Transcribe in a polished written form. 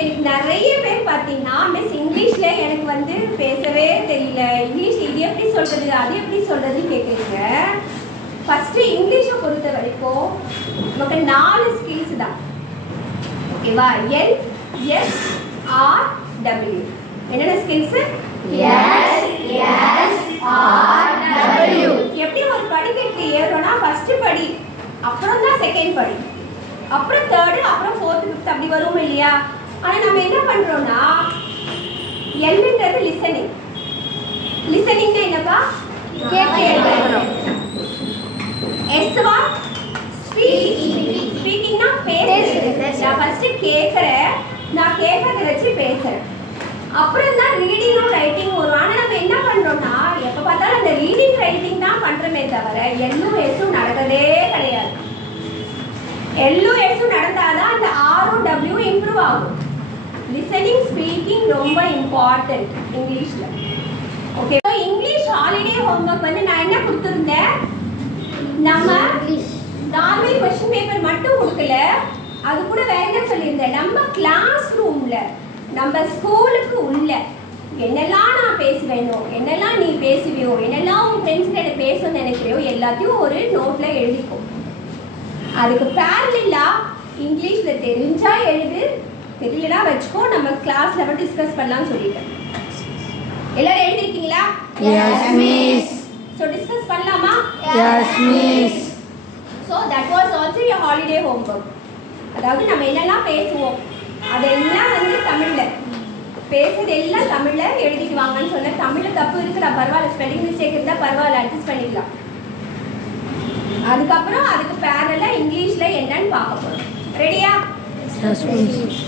எனக்கு நிறைய பேர் பார்த்தீங்கன்னா மிஸ் இங்கிலீஷ்ல எனக்கு வந்து பேசவே தெரியல, இங்கிலீஷ் இது எப்படி சொல்றது அது எப்படி சொல்றதுன்னு கேட்குறீங்க. ஃபர்ஸ்ட் இங்கிலீஷை பொறுத்த வரைக்கும் நமக்கு 4 ஸ்கில்ஸ் தான். ஓகேவா? LSRW என்னென்ன ஸ்கில்ஸ்? LSRW. எப்படி ஒரு படிக்கட்டு ஏறோம்னா ஃபர்ஸ்ட் படி, அப்புறம் தான் செகண்ட் படி, அப்புறம் தேர்டு, அப்புறம் ஃபோர்த்து, ஃபிஃப்த் அப்படி வரும் இல்லையா? ஆனால் நம்ம என்ன பண்ணுறோம்னா எல்ன்றது லிசனிங். லிசனிங்னா என்னப்பா? கேட்கணும். எஸ்வா ஸ்பீக்கிங். ஸ்பீக்கிங்னா பேசுறது. நான் ஃபர்ஸ்ட் கேட்குறேன், நான் கேட்கறத வச்சு பேசுறேன், அப்புறம் தான் ரீடிங்கும் ரைட்டிங் வரும். ஆனால் நம்ம என்ன பண்ணுறோம்னா எப்போ பார்த்தாலும் அந்த ரீடிங் ரைட்டிங் தான் பண்ணுறோமே தவிர எல்லும் எஸ்ஸும் நடக்கிறதே கிடையாது. எல்லும் எஸ்ஸும் நடந்தாதான் அந்த ஆரும் டபிள்யூ இம்ப்ரூவ் ஆகும். லிசனிங் ஸ்பீக்கிங் ரொம்ப இம்பார்ட்டன்ட் இங்கிலீஷில். Okay, so English holiday homework வந்து நான் என்ன கொடுத்துருந்தேன், நம்ம நார்மல் கொஸ்டின் பேப்பர் மட்டும் கொடுக்கல, அது கூட வேற என்ன சொல்லியிருந்தேன், நம்ம கிளாஸ் ரூமில் நம்ம ஸ்கூலுக்கு உள்ள என்னெல்லாம் நான் பேசுவேனோ, என்னெல்லாம் நீ பேசுவியோ, என்னெல்லாம் உன் ஃப்ரெண்ட்ஸ்கிட்ட எனக்கு பேசணும்னு நினைக்கிறியோ எல்லாத்தையும் ஒரு நோட்டில் எழுதிக்கும். அதுக்கு பேரலா இங்கிலீஷில் தெரிஞ்சா எழுது, தெரியலனா வச்சுக்கோ, நம்ம கிளாஸில் மட்டும் டிஸ்கஸ் பண்ணலாம்னு சொல்லிட்டேன். எல்லாரும் எழுதிருக்கீங்களா? Yes, miss. So discuss பண்ணலாமா? Yes, miss. So that was also your holiday homework. அதாவது நம்ம என்னெல்லாம் பேசுவோம் அதெல்லாம் வந்து தமிழில் பேசுறது எல்லாம் தமிழில் எழுதிட்டு வாங்கன்னு சொன்னேன். தமிழில் தப்பு இருக்குதா பரவாயில்ல, ஸ்பெல்லிங் மிஸ்டேக் இருந்தால் பரவாயில்ல, அட்ஜஸ்ட் பண்ணிக்கலாம். அதுக்கப்புறம் அதுக்கு பேரலாக இங்கிலீஷில் என்னன்னு பார்க்க போகிறோம். ரெடியா? Yes, miss.